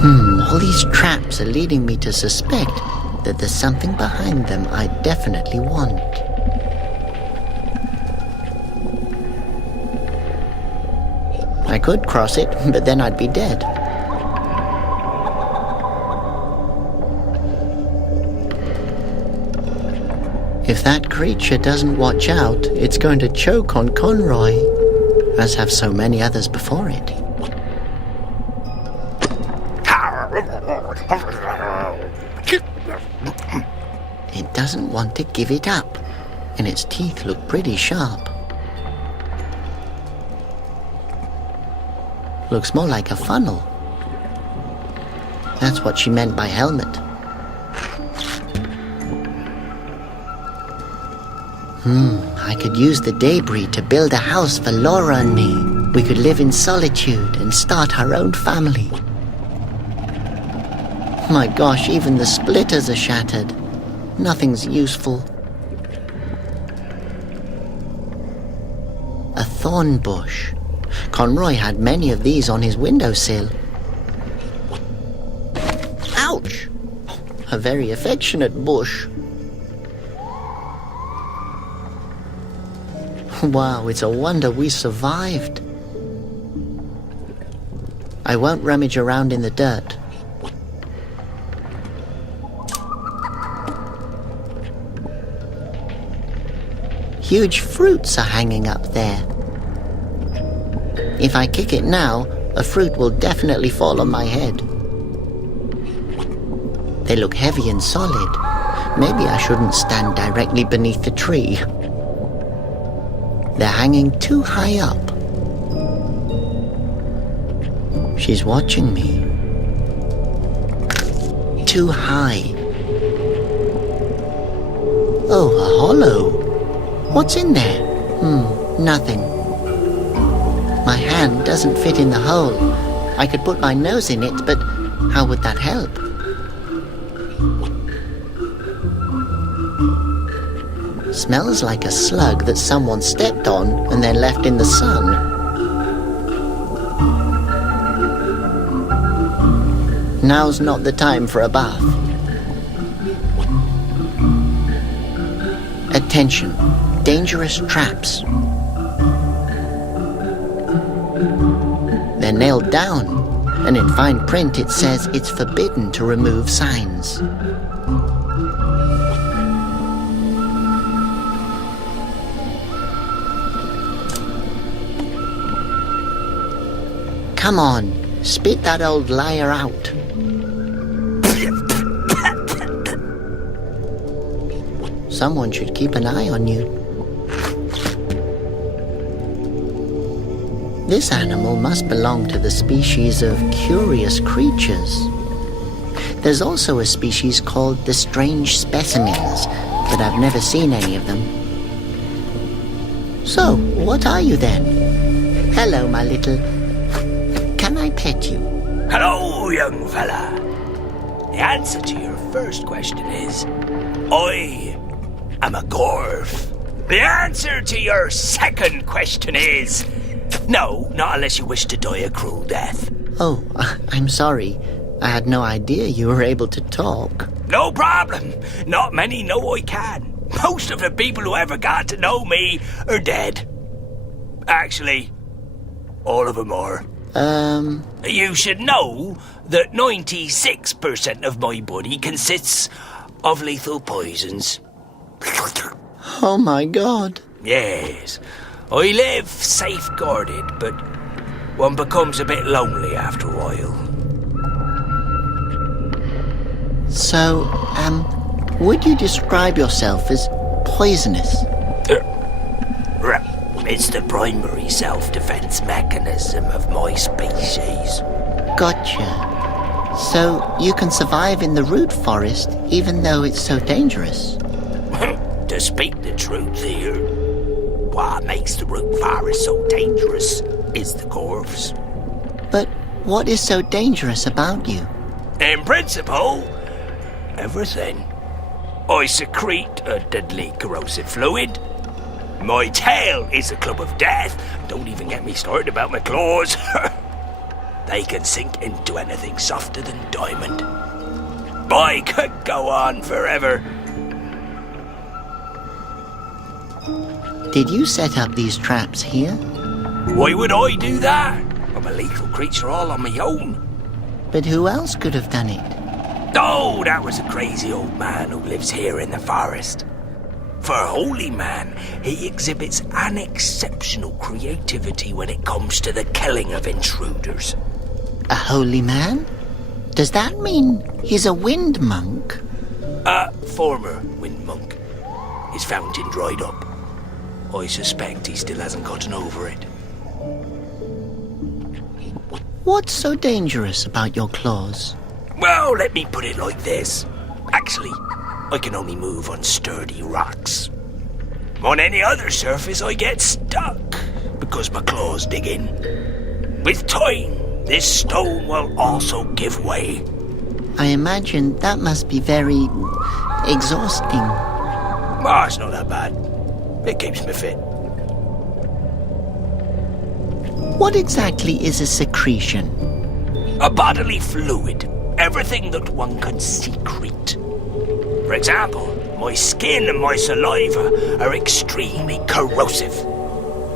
All these traps are leading me to suspect that there's something behind them I definitely want. I could cross it, but then I'd be dead. If that creature doesn't watch out, it's going to choke on Conroy, as have so many others before it. It doesn't want to give it up, and its teeth look pretty sharp. Looks more like a funnel. That's what she meant by helmet. I could use the debris to build a house for Laura and me. We could live in solitude and start our own family. My gosh, even the splitters are shattered. Nothing's useful. A thorn bush. Conroy had many of these on his windowsill. Ouch! A very affectionate bush. Wow, it's a wonder we survived. I won't rummage around in the dirt. Huge fruits are hanging up there. If I kick it now, a fruit will definitely fall on my head. They look heavy and solid. Maybe I shouldn't stand directly beneath the tree. They're hanging too high up. She's watching me. Too high. Oh, a hollow. What's in there? Nothing. My hand doesn't fit in the hole. I could put my nose in it, but how would that help? Smells like a slug that someone stepped on and then left in the sun. Now's not the time for a bath. Attention, dangerous traps. They're nailed down, and in fine print it says it's forbidden to remove signs. Come on, spit that old liar out. Someone should keep an eye on you. This animal must belong to the species of curious creatures. There's also a species called the strange specimens, but I've never seen any of them. So, what are you then? Hello, my little... Can I pet you? Hello, young fella. The answer to your first question is, I am a Gorf. The answer to your second question is, no, not unless you wish to die a cruel death. Oh, I'm sorry. I had no idea you were able to talk. No problem. Not many know I can. Most of the people who ever got to know me are dead. Actually, all of them are. You should know that 96% of my body consists of lethal poisons. Oh my God. Yes. I live safeguarded, but one becomes a bit lonely after a while. So, would you describe yourself as poisonous? It's the primary self-defense mechanism of my species. Gotcha. So, you can survive in the root forest even though it's so dangerous? To speak the truth here, what makes the root forest so dangerous is the Gorfs. But what is so dangerous about you? In principle, everything. I secrete a deadly corrosive fluid. My tail is a club of death. Don't even get me started about my claws. They can sink into anything softer than diamond. I could go on forever. Did you set up these traps here? Why would I do that? I'm a lethal creature all on my own. But who else could have done it? Oh, that was a crazy old man who lives here in the forest. For a holy man, he exhibits an exceptional creativity when it comes to the killing of intruders. A holy man? Does that mean he's a wind monk? A former wind monk. His fountain dried up. I suspect he still hasn't gotten over it. What's so dangerous about your claws? Well, let me put it like this. Actually, I can only move on sturdy rocks. On any other surface, I get stuck because my claws dig in. With time, this stone will also give way. I imagine that must be very exhausting. Oh, it's not that bad. It keeps me fit. What exactly is a secretion? A bodily fluid. Everything that one can secrete. For example, my skin and my saliva are extremely corrosive.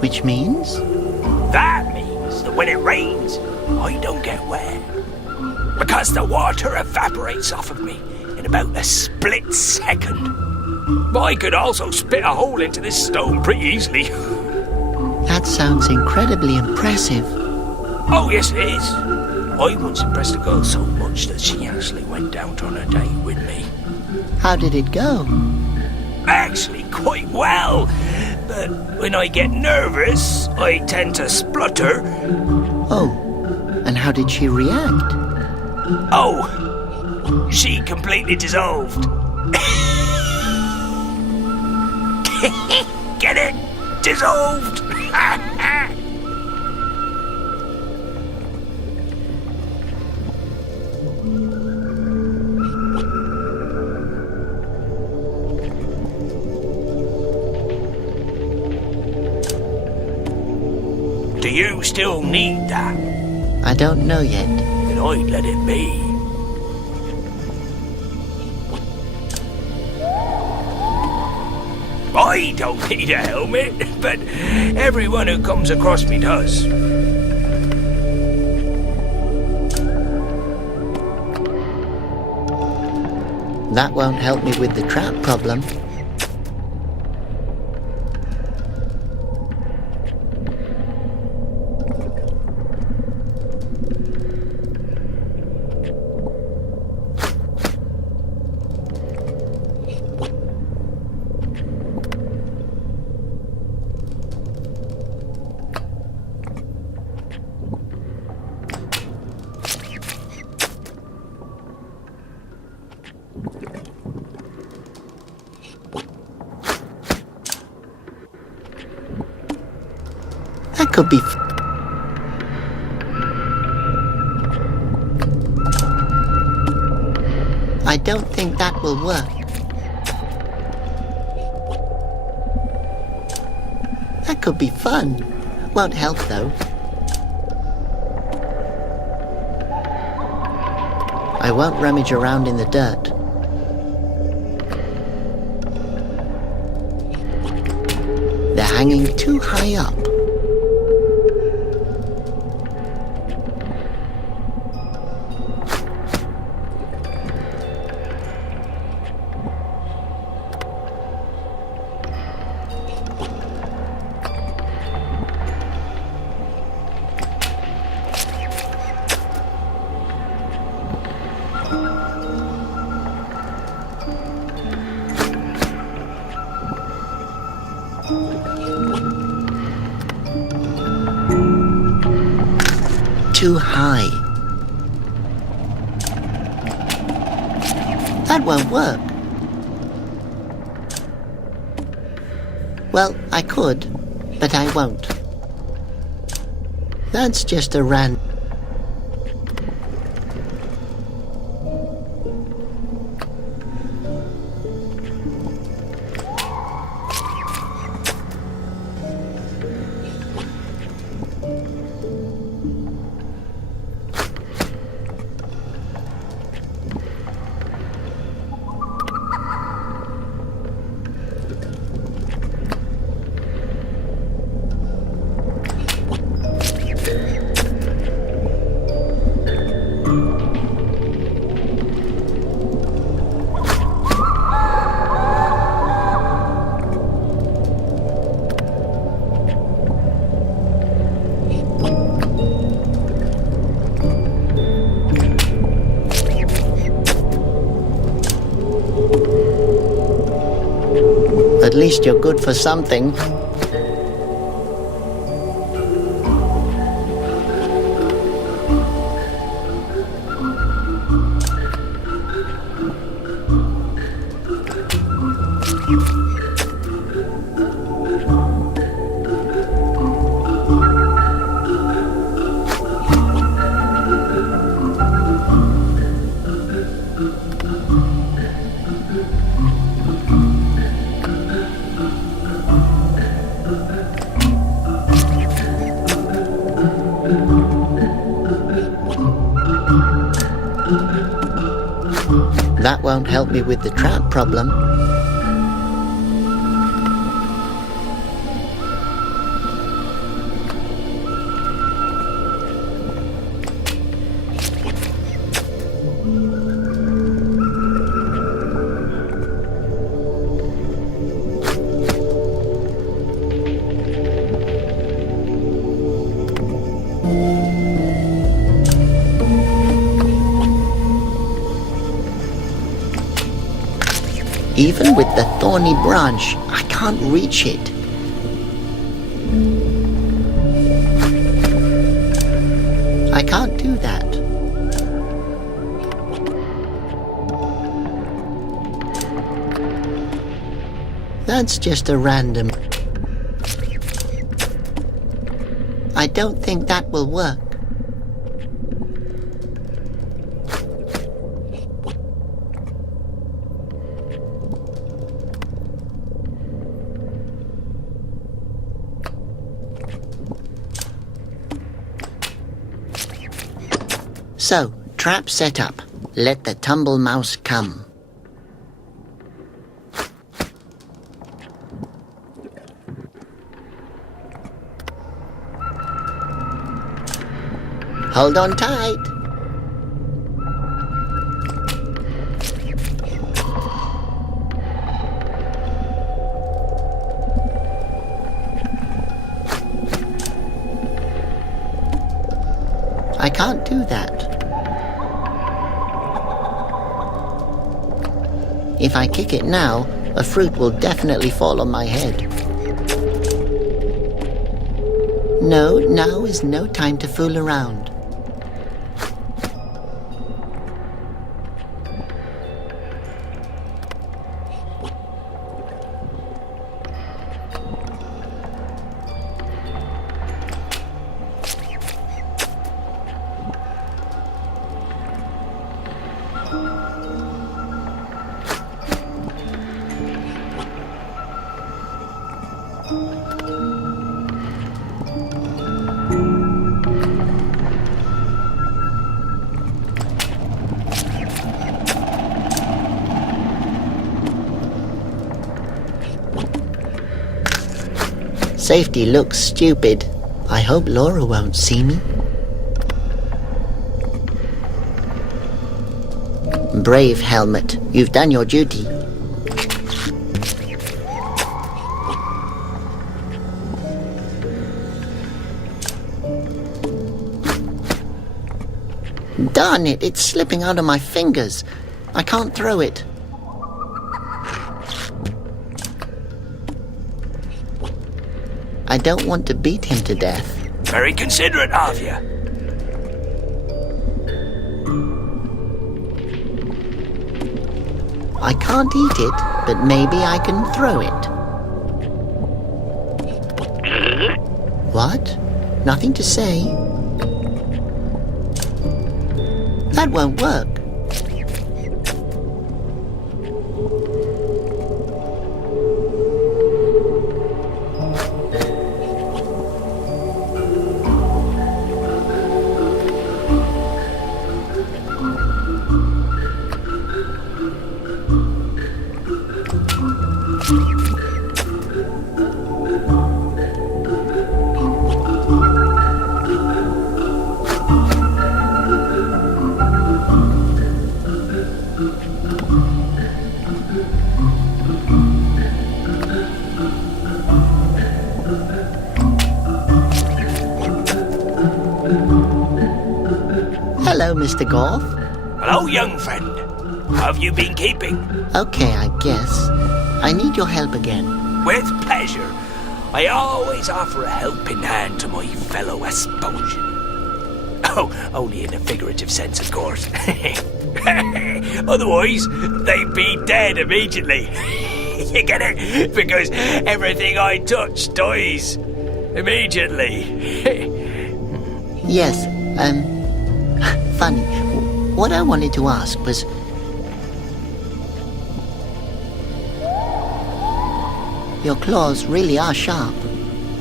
Which means? That means that when it rains, I don't get wet. Because the water evaporates off of me in about a split second. But I could also spit a hole into this stone pretty easily. That sounds incredibly impressive. Oh, yes, it is. I once impressed a girl so much that she actually went out on a date with me. How did it go? Actually, quite well. But when I get nervous, I tend to splutter. Oh, and how did she react? Oh, she completely dissolved. Get it? Dissolved. Do you still need that? I don't know yet. Then I'd let it be. I don't need a helmet, but everyone who comes across me does. That won't help me with the trap problem. That could be I don't think that will work. That could be fun. Won't help though. I won't rummage around in the dirt. They're hanging too high up. Too high. That won't work. Well, I could, but I won't. That's just a random. At least you're good for something. That won't help me with the trap problem. Even with the thorny branch, I can't reach it. I can't do that. That's just a random... I don't think that will work. So, trap set up. Let the tumble mouse come. Hold on tight. I can't do that. If I kick it now, a fruit will definitely fall on my head. No, now is no time to fool around. Safety looks stupid. I hope Laura won't see me. Brave Helmet, you've done your duty. Darn it, it's slipping out of my fingers. I can't throw it. I don't want to beat him to death. Very considerate of you. I can't eat it, but maybe I can throw it. What? Nothing to say? That won't work. Hello, Mr. Golf. Hello, young friend. How have you been keeping? Okay, I guess. I need your help again. With pleasure. I always offer a helping hand to my fellow Asposian. Oh, only in a figurative sense, of course. Otherwise, they'd be dead immediately. You get it? Because everything I touch dies immediately. Yes, funny. What I wanted to ask was... Your claws really are sharp.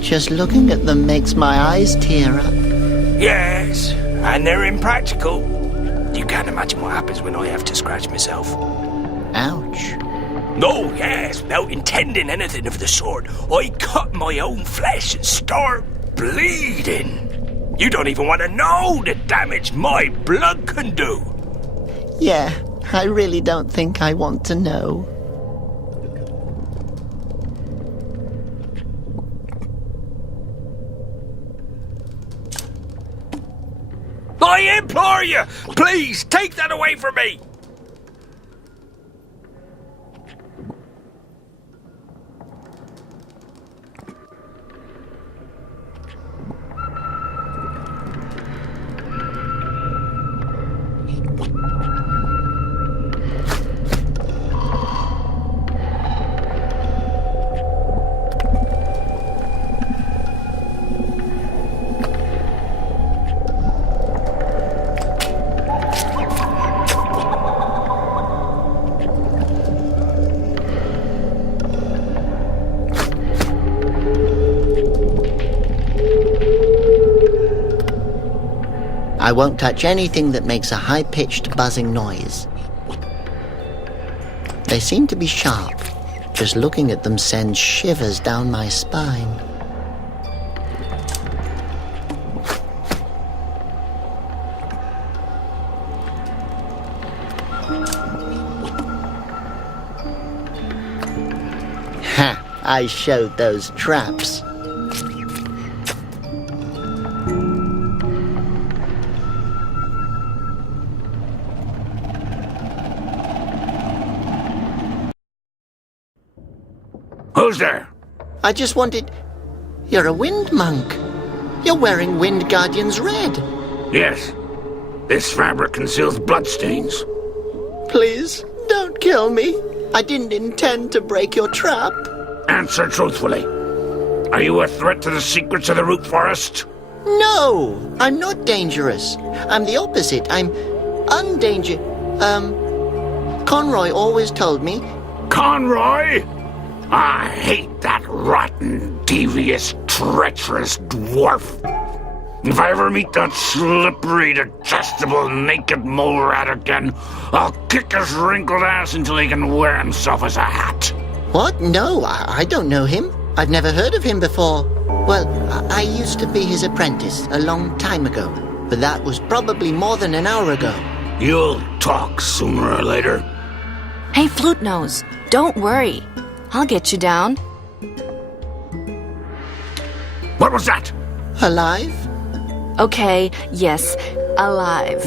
Just looking at them makes my eyes tear up. Yes, and they're impractical. You can't imagine what happens when I have to scratch myself. Ouch. No, yes, without intending anything of the sort. I cut my own flesh and start bleeding. You don't even want to know the damage my blood can do. Yeah, I really don't think I want to know. I implore you, please take that away from me. I won't touch anything that makes a high-pitched buzzing noise. They seem to be sharp. Just looking at them sends shivers down my spine. Ha! I showed those traps. Who's there? I just wanted... You're a wind monk. You're wearing Wind Guardian's red. Yes. This fabric conceals bloodstains. Please, don't kill me. I didn't intend to break your trap. Answer truthfully. Are you a threat to the secrets of the root forest? No, I'm not dangerous. I'm the opposite. I'm undanger... Conroy always told me... Conroy? I hate that rotten, devious, treacherous dwarf. If I ever meet that slippery, detestable, naked mole rat again, I'll kick his wrinkled ass until he can wear himself as a hat. What? No, I don't know him. I've never heard of him before. Well, I used to be his apprentice a long time ago, but that was probably more than an hour ago. You'll talk sooner or later. Hey, Flute Nose, don't worry. I'll get you down. What was that? Alive? Okay, yes, alive.